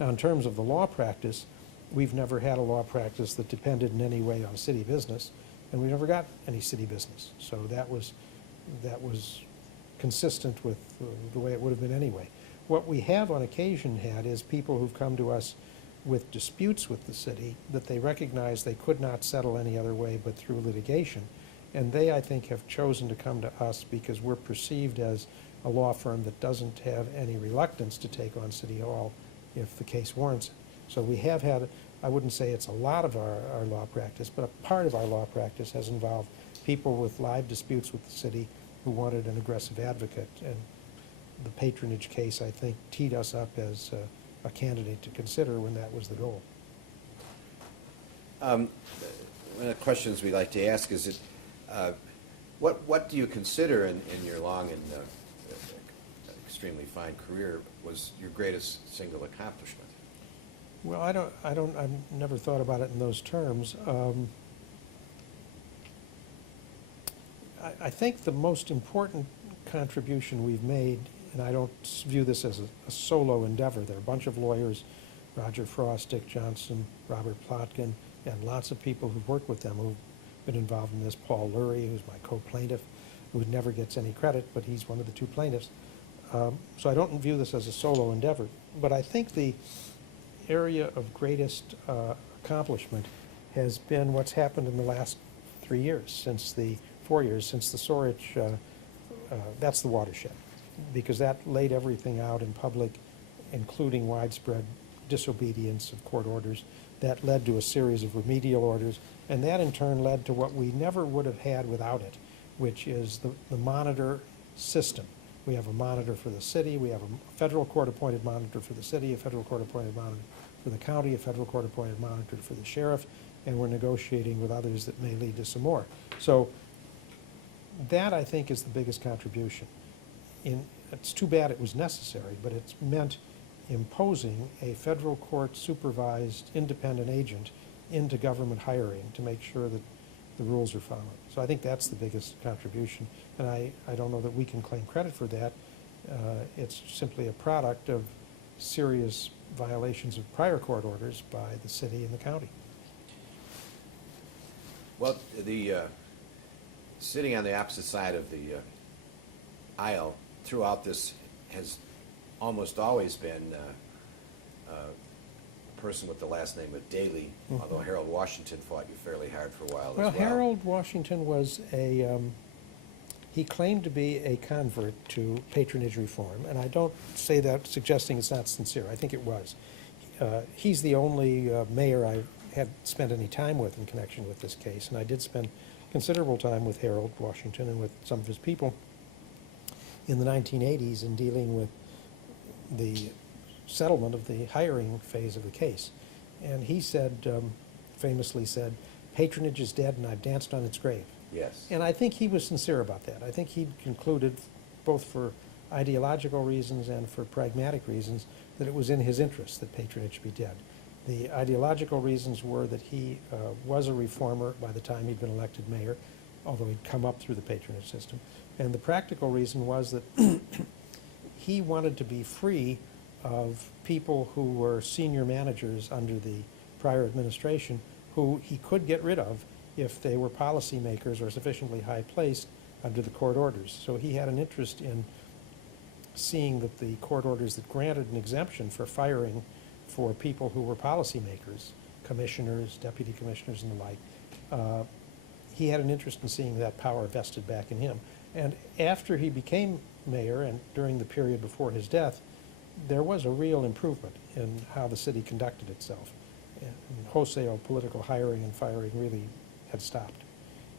Now, in terms of the law practice, we've never had a law practice that depended in any way on city business, and we never got any city business. So that was consistent with the way it would have been anyway. What we have on occasion had is people who've come to us with disputes with the city that they recognize they could not settle any other way but through litigation. And they, I think, have chosen to come to us because we're perceived as a law firm that doesn't have any reluctance to take on City Hall if the case warrants it. So we have had, I wouldn't say it's a lot of our law practice, but a part of our law practice has involved people with live disputes with the city who wanted an aggressive advocate. And the patronage case, I think, teed us up as a candidate to consider when that was the goal. One of the questions we like to ask is, what do you consider in your long and extremely fine career was your greatest single accomplishment? Well, I've never thought about it in those terms. I think the most important contribution we've made, and I don't view this as a solo endeavor. There are a bunch of lawyers, Roger Frost, Dick Johnson, Robert Plotkin, and lots of people who've worked with them who've been involved in this. Paul Lurie, who's my co-plaintiff, who never gets any credit, but he's one of the two plaintiffs. So I don't view this as a solo endeavor. But I think the area of greatest accomplishment has been what's happened in the last 4 years since the Sorich, that's the watershed, because that laid everything out in public, including widespread disobedience of court orders. That led to a series of remedial orders, and that in turn led to what we never would have had without it, which is the monitor system. We have a monitor for the city, we have a federal court-appointed monitor for the city, a federal court-appointed monitor for the county, a federal court-appointed monitor for the sheriff, and we're negotiating with others that may lead to some more. So that, I think, is the biggest contribution. It's too bad it was necessary, but it's meant imposing a federal court-supervised independent agent into government hiring to make sure that the rules are followed. So I think that's the biggest contribution, and I don't know that we can claim credit for that. It's simply a product of serious violations of prior court orders by the city and the county. Well, sitting on the opposite side of the aisle throughout this has almost always been a person with the last name of Daley, Mm-hmm. although Harold Washington fought you fairly hard for a while Well, as well. Harold Washington was he claimed to be a convert to patronage reform, and I don't say that suggesting it's not sincere. I think it was. He's the only mayor I had spent any time with in connection with this case, and I did spend considerable time with Harold Washington and with some of his people in the 1980s in dealing with the settlement of the hiring phase of the case. And he said, famously said, patronage is dead and I've danced on its grave. Yes. And I think he was sincere about that. I think he'd concluded, both for ideological reasons and for pragmatic reasons, that it was in his interest that patronage be dead. The ideological reasons were that he was a reformer by the time he'd been elected mayor, although he'd come up through the patronage system. And the practical reason was that he wanted to be free of people who were senior managers under the prior administration who he could get rid of if they were policymakers or sufficiently high placed under the court orders. So he had an interest in seeing that the court orders that granted an exemption for firing for people who were policymakers, commissioners, deputy commissioners, and the like, he had an interest in seeing that power vested back in him. And after he became mayor and during the period before his death, there was a real improvement in how the city conducted itself. And wholesale political hiring and firing really had stopped.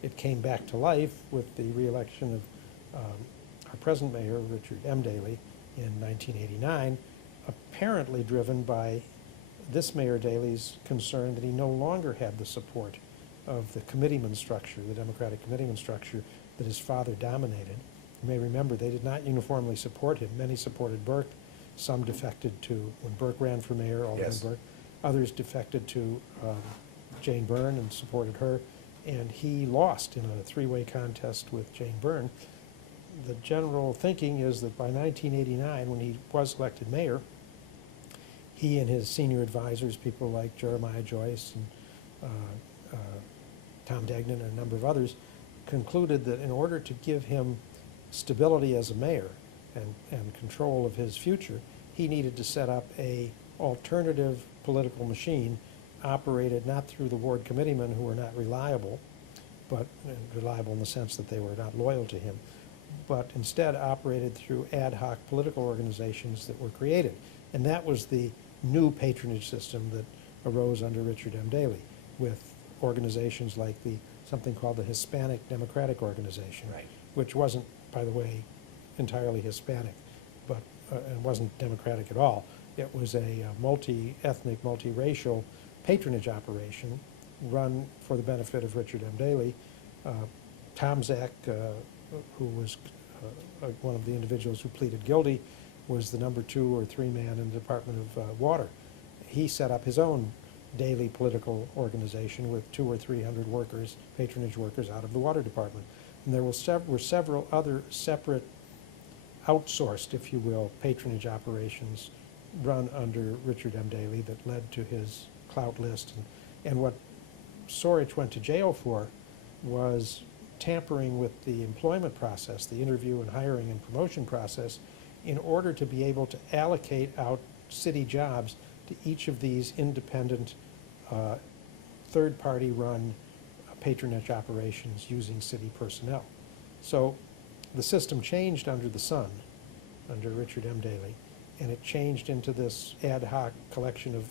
It came back to life with the re-election of our present mayor, Richard M. Daley, in 1989, apparently driven by this Mayor Daley's concern that he no longer had the support of the committeeman structure, the Democratic committeeman structure that his father dominated. You may remember they did not uniformly support him. Many supported Burke. Some defected to, when Burke ran for mayor, Alderman Yes. Burke. Others defected to Jane Byrne and supported her. And he lost in a three-way contest with Jane Byrne. The general thinking is that by 1989, when he was elected mayor, he and his senior advisors, people like Jeremiah Joyce and Tom Degnan and a number of others, concluded that in order to give him stability as a mayor and control of his future, he needed to set up a alternative political machine operated not through the ward committeemen who were not reliable, but reliable in the sense that they were not loyal to him, but instead operated through ad hoc political organizations that were created. And that was the new patronage system that arose under Richard M. Daley, with organizations like something called the Hispanic Democratic Organization, Right. which wasn't, by the way, entirely Hispanic, but it wasn't democratic at all. It was a multi-ethnic, multiracial patronage operation run for the benefit of Richard M. Daley. Tom Zak, who was one of the individuals who pleaded guilty, was the number 2 or 3 man in the Department of Water. He set up his own Daley political organization with 200 or 300 workers, patronage workers out of the water department. And there were several other separate outsourced, if you will, patronage operations run under Richard M. Daley that led to his clout list. And what Sorich went to jail for was tampering with the employment process, the interview and hiring and promotion process, in order to be able to allocate out city jobs to each of these independent, third-party run patronage operations using city personnel. So the system changed under the sun, under Richard M. Daley, and it changed into this ad hoc collection of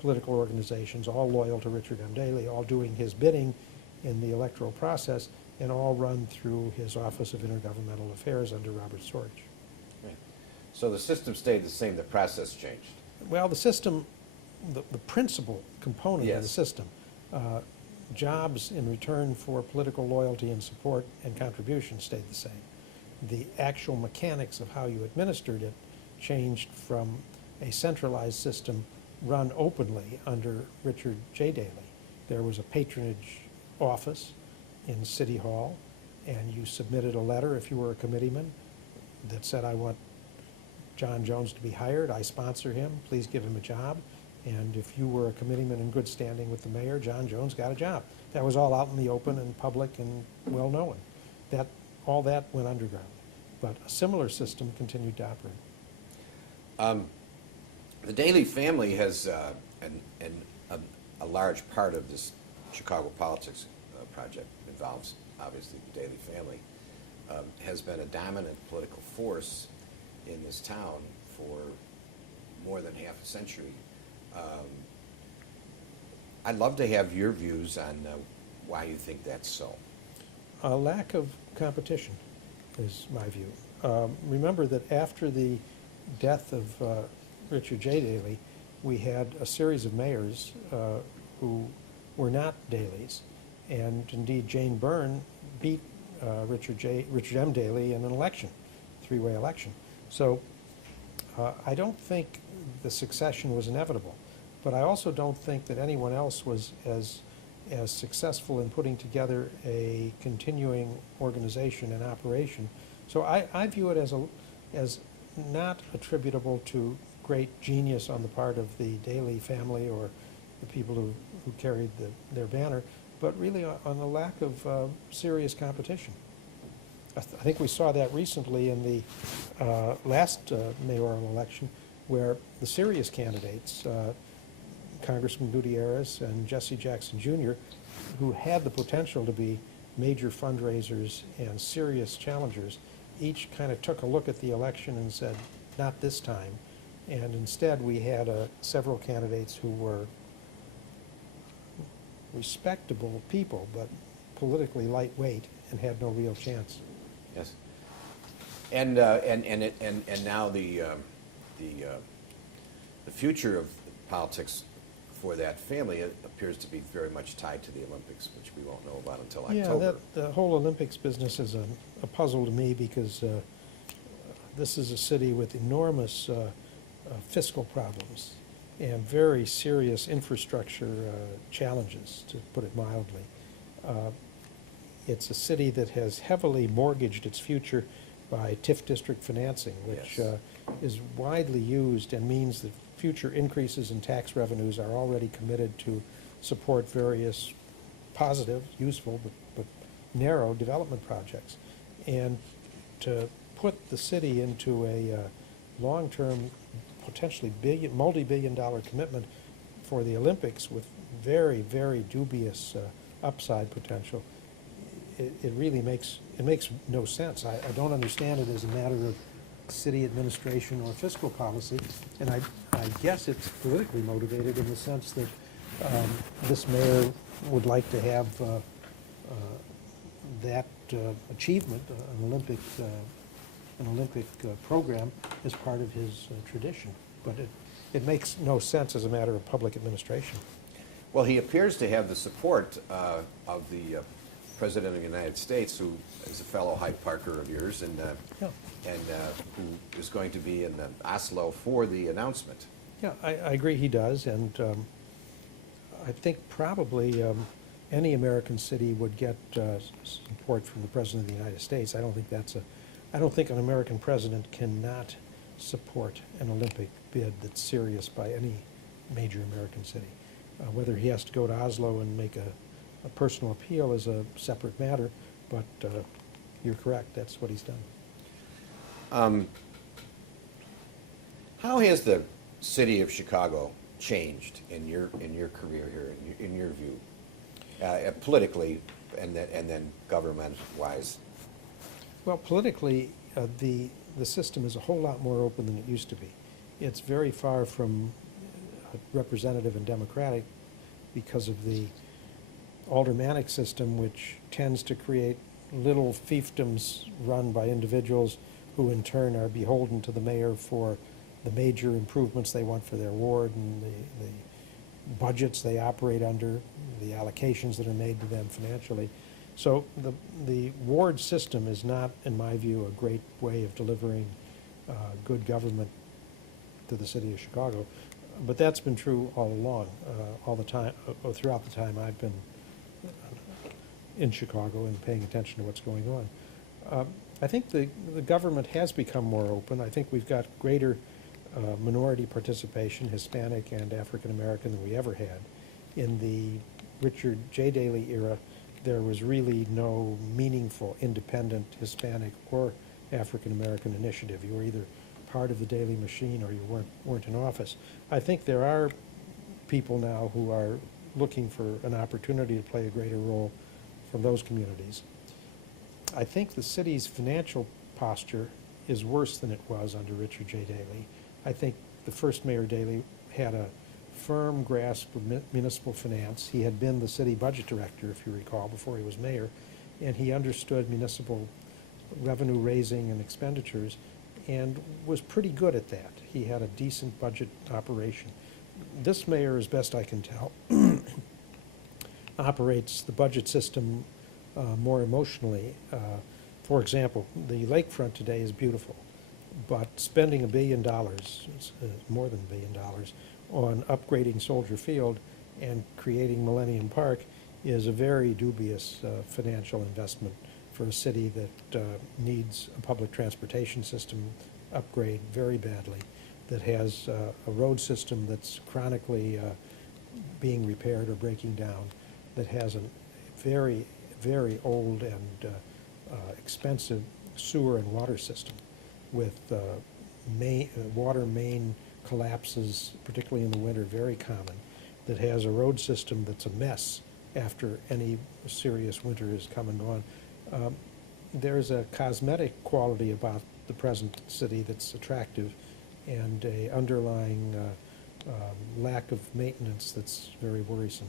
political organizations, all loyal to Richard M. Daley, all doing his bidding in the electoral process, and all run through his Office of Intergovernmental Affairs under Robert Sorich. Right. So the system stayed the same, the process changed. Well, the system, the principal component of the Yes. system, jobs in return for political loyalty and support and contribution stayed the same. The actual mechanics of how you administered it changed from a centralized system run openly under Richard J. Daley. There was a patronage office in City Hall, and you submitted a letter if you were a committeeman that said, I want John Jones to be hired, I sponsor him, please give him a job. And if you were a committeeman in good standing with the mayor, John Jones got a job. That was all out in the open and public and well-known. All that went underground. But a similar system continued to operate. The Daley family has, a large part of this Chicago politics project involves, obviously, the Daley family, has been a dominant political force in this town for more than half a century. I'd love to have your views on why you think that's so. A lack of competition is my view. Remember that after the death of Richard J. Daley, we had a series of mayors who were not Daleys, and indeed Jane Byrne beat Richard M. Daley in an election, three-way election. So I don't think the succession was inevitable, but I also don't think that anyone else was as successful in putting together a continuing organization and operation. So I view it as not attributable to great genius on the part of the Daley family or the people who carried their banner, but really on the lack of serious competition. I think we saw that recently in the last mayoral election, where the serious candidates, Congressman Gutierrez and Jesse Jackson Jr., who had the potential to be major fundraisers and serious challengers, each kind of took a look at the election and said, not this time. And instead, we had several candidates who were respectable people, but politically lightweight and had no real chance. Yes. And now the future of politics for that family appears to be very much tied to the Olympics, which we won't know about until October. Yeah, the whole Olympics business is a puzzle to me, because this is a city with enormous fiscal problems and very serious infrastructure challenges, to put it mildly. It's a city that has heavily mortgaged its future by TIF district financing, which Yes. is widely used and means that future increases in tax revenues are already committed to support various positive, useful, but narrow development projects. And to put the city into a long-term, potentially multi-billion-dollar commitment for the Olympics with very, very dubious upside potential, it really makes no sense. I don't understand it as a matter of city administration or fiscal policy, and I guess it's politically motivated in the sense that this mayor would like to have that achievement, an Olympic program, as part of his tradition. But it makes no sense as a matter of public administration. Well, he appears to have the support of the President of the United States, who is a fellow Hyde Parker of yours, and Yeah. who is going to be in Oslo for the announcement. Yeah, I agree he does, and I think probably any American city would get support from the President of the United States. I don't think an American president cannot support an Olympic bid that's serious by any major American city. Whether he has to go to Oslo and make a personal appeal is a separate matter, but you're correct, that's what he's done. How has the city of Chicago changed in your career here, in your view, politically and then government-wise? Well, politically, the system is a whole lot more open than it used to be. It's very far from representative and democratic because of the aldermanic system, which tends to create little fiefdoms run by individuals who in turn are beholden to the mayor for the major improvements they want for their ward and the budgets they operate under, the allocations that are made to them financially. So the ward system is not, in my view, a great way of delivering good government to the city of Chicago. But that's been true all along, all the time, throughout the time I've been in Chicago and paying attention to what's going on. I think the government has become more open. I think we've got greater minority participation, Hispanic and African American, than we ever had. In the Richard J. Daley era, there was really no meaningful independent Hispanic or African American initiative. You were either part of the Daley machine or you weren't in office. I think there are people now who are looking for an opportunity to play a greater role from those communities. I think the city's financial posture is worse than it was under Richard J. Daley. I think the first Mayor Daley had a firm grasp of municipal finance. He had been the city budget director, if you recall, before he was mayor, and he understood municipal revenue raising and expenditures and was pretty good at that. He had a decent budget operation. This mayor, as best I can tell, operates the budget system more emotionally. For example, the lakefront today is beautiful, but spending $1 billion, more than $1 billion, on upgrading Soldier Field and creating Millennium Park is a very dubious financial investment for a city that needs a public transportation system upgrade very badly, that has a road system that's chronically being repaired or breaking down, that has a very, very old and expensive sewer and water system with water main collapses, particularly in the winter, very common, that has a road system that's a mess after any serious winter has come and gone. There's a cosmetic quality about the present city that's attractive, and a underlying lack of maintenance that's very worrisome.